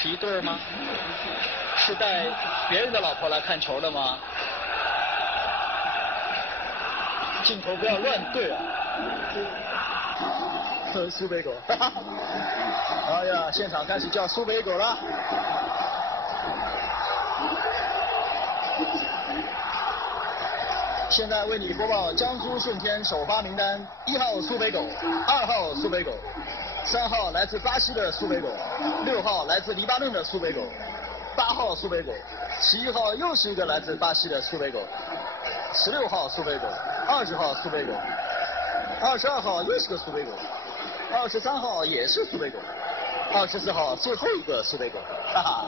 是一对吗？是带别人的老婆来看球的吗？镜头不要乱对啊！苏北狗，哈哈！哎呀，现场开始叫苏北狗了。现在为你播报江苏舜天首发名单：1号苏北狗，2号苏北狗，3号来自巴西的苏北狗，6号来自黎巴嫩的苏北狗，8号苏北狗，11号又是一个来自巴西的苏北狗，16号苏北狗，20号苏北狗，22号又是个苏北狗，23号也是苏北狗，24号最后一个苏北狗，哈哈。